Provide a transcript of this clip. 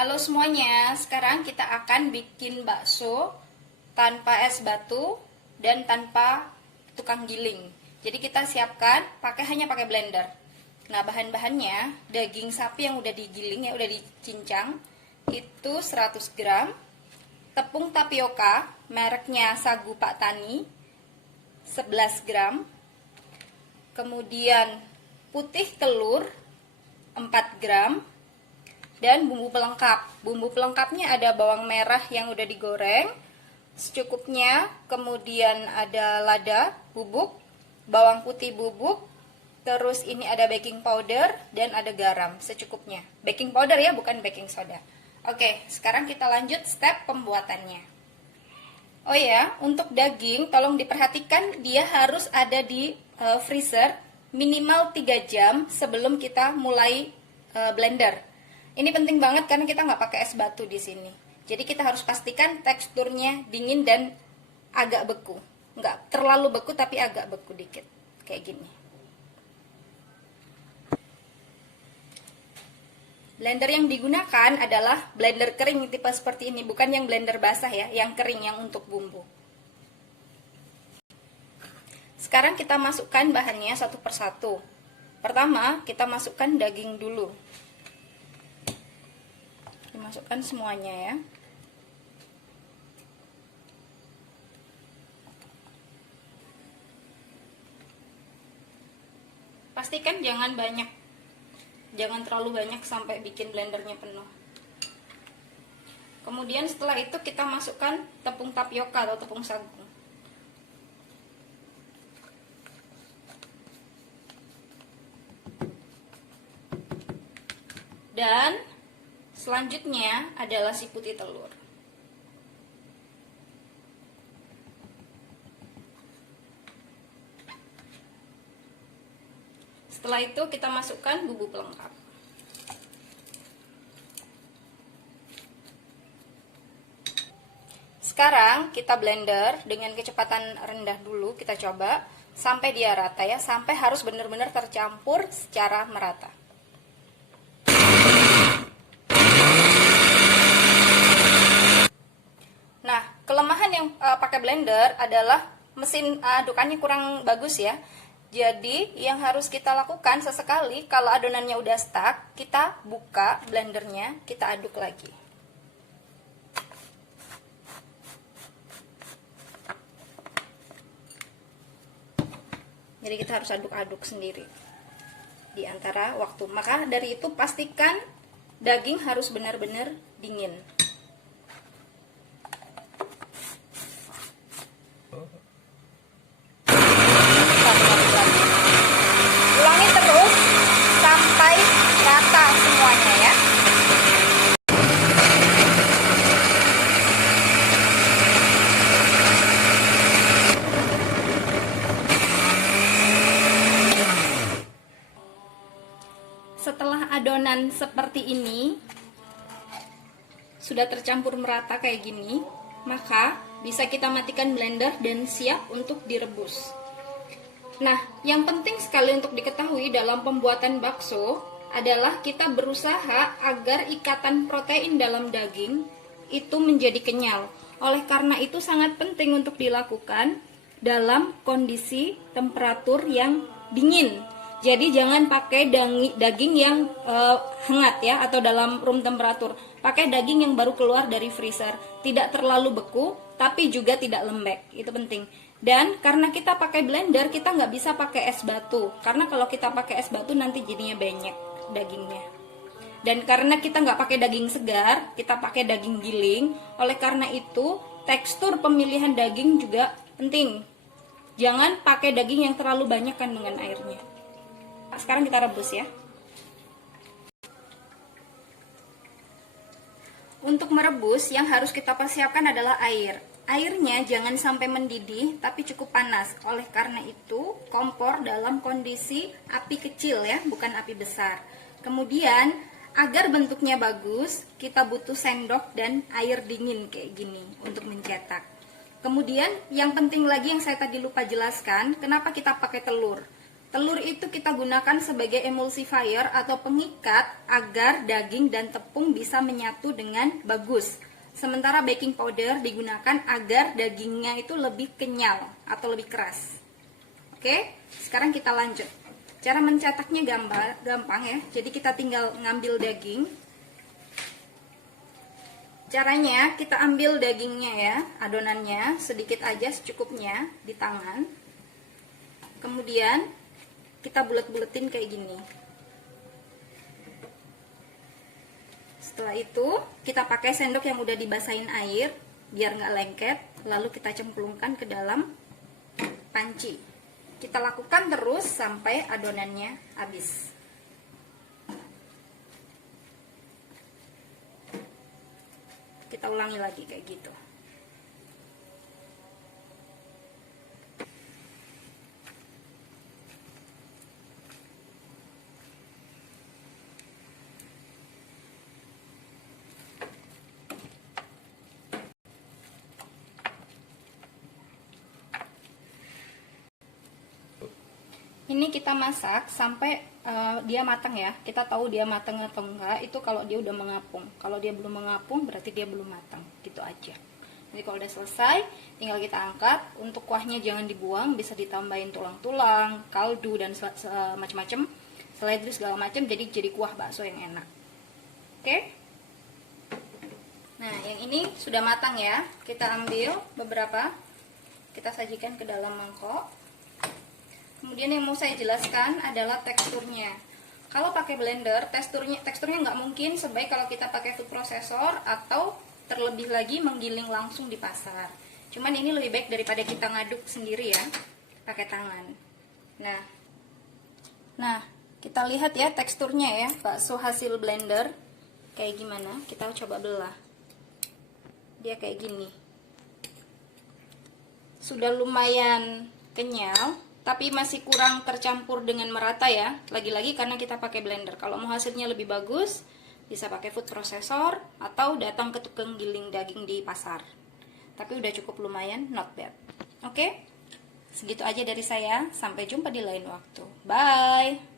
Halo semuanya, sekarang kita akan bikin bakso tanpa es batu dan tanpa tukang giling. Jadi kita siapkan hanya pakai blender. Nah, bahan-bahannya daging sapi yang udah digiling ya, udah dicincang itu 100 gram, tepung tapioka mereknya Sagu Pak Tani 11 gram, kemudian putih telur 4 gram, dan bumbu pelengkap. Bumbu pelengkapnya ada bawang merah yang udah digoreng secukupnya, kemudian ada lada bubuk, bawang putih bubuk, terus ini ada baking powder dan ada garam secukupnya. Baking powder ya, bukan baking soda. Oke, sekarang kita lanjut step pembuatannya. Oh ya, untuk daging tolong diperhatikan dia harus ada di freezer minimal 3 jam sebelum kita mulai blender. Ini penting banget karena kita nggak pakai es batu di sini. Jadi kita harus pastikan teksturnya dingin dan agak beku. Nggak terlalu beku tapi agak beku dikit. Kayak gini. Blender yang digunakan adalah blender kering tipe seperti ini. Bukan yang blender basah ya, yang kering yang untuk bumbu. Sekarang kita masukkan bahannya satu persatu. Pertama, kita masukkan daging dulu. Dimasukkan semuanya ya. Pastikan jangan banyak, jangan terlalu banyak sampai bikin blendernya penuh. Kemudian setelah itu kita masukkan tepung tapioka atau tepung sagu. Dan selanjutnya adalah si putih telur. Setelah itu kita masukkan bumbu pelengkap. Sekarang kita blender dengan kecepatan rendah dulu, kita coba sampai dia rata ya, sampai harus benar-benar tercampur secara merata. Nah, kelemahan yang pakai blender adalah mesin adukannya kurang bagus ya. Jadi, yang harus kita lakukan sesekali kalau adonannya udah stuck, kita buka blendernya, kita aduk lagi. Jadi kita harus aduk-aduk sendiri di antara waktu. Maka dari itu pastikan daging harus benar-benar dingin. Ulangi terus sampai rata semuanya ya. Setelah adonan seperti ini sudah tercampur merata kayak gini, maka bisa kita matikan blender dan siap untuk direbus. Nah, yang penting sekali untuk diketahui dalam pembuatan bakso adalah kita berusaha agar ikatan protein dalam daging itu menjadi kenyal. Oleh karena itu sangat penting untuk dilakukan dalam kondisi temperatur yang dingin. Jadi jangan pakai daging yang hangat ya, atau dalam room temperatur. Pakai daging yang baru keluar dari freezer. Tidak terlalu beku, tapi juga tidak lembek. Itu penting. Dan karena kita pakai blender, kita nggak bisa pakai es batu. Karena kalau kita pakai es batu nanti jadinya banyak dagingnya. Dan karena kita nggak pakai daging segar, kita pakai daging giling. Oleh karena itu, tekstur pemilihan daging juga penting. Jangan pakai daging yang terlalu banyak kandungan airnya. Sekarang kita rebus ya. Untuk merebus yang harus kita persiapkan adalah air. Airnya jangan sampai mendidih tapi cukup panas. Oleh karena itu kompor dalam kondisi api kecil ya, bukan api besar. Kemudian agar bentuknya bagus, kita butuh sendok dan air dingin kayak gini untuk mencetak. Kemudian yang penting lagi yang saya tadi lupa jelaskan, kenapa kita pakai telur. Telur itu kita gunakan sebagai emulsifier atau pengikat agar daging dan tepung bisa menyatu dengan bagus. Sementara baking powder digunakan agar dagingnya itu lebih kenyal atau lebih keras. Oke, sekarang kita lanjut. Cara mencetaknya gampang ya. Jadi kita tinggal ngambil daging. Caranya kita ambil dagingnya ya, adonannya sedikit aja secukupnya di tangan. Kemudian kita bulet-buletin kayak gini. Setelah itu kita pakai sendok yang udah dibasahin air biar nggak lengket, lalu kita cemplungkan ke dalam panci. Kita lakukan terus sampai adonannya habis. Kita ulangi lagi kayak gitu. Ini kita masak sampai dia matang ya. Kita tahu dia matang atau enggak itu kalau dia udah mengapung. Kalau dia belum mengapung berarti dia belum matang. Gitu aja. Jadi kalau udah selesai, tinggal kita angkat. Untuk kuahnya jangan dibuang, bisa ditambahin tulang-tulang, kaldu dan macam-macam, seledri segala macam. Jadi kuah bakso yang enak. Oke? Nah, yang ini sudah matang ya. Kita ambil beberapa, kita sajikan ke dalam mangkok. Kemudian yang mau saya jelaskan adalah teksturnya. Kalau pakai blender, teksturnya nggak mungkin sebaik kalau kita pakai food processor atau terlebih lagi menggiling langsung di pasar. Cuman ini lebih baik daripada kita ngaduk sendiri ya, pakai tangan. Nah, kita lihat ya teksturnya ya, bakso hasil blender kayak gimana. Kita coba belah. Dia kayak gini. Sudah lumayan kenyal, tapi masih kurang tercampur dengan merata ya. Lagi-lagi karena kita pakai blender. Kalau mau hasilnya lebih bagus, bisa pakai food processor atau datang ke tukang giling daging di pasar. Tapi udah cukup lumayan, not bad. Oke? Segitu aja dari saya. Sampai jumpa di lain waktu. Bye!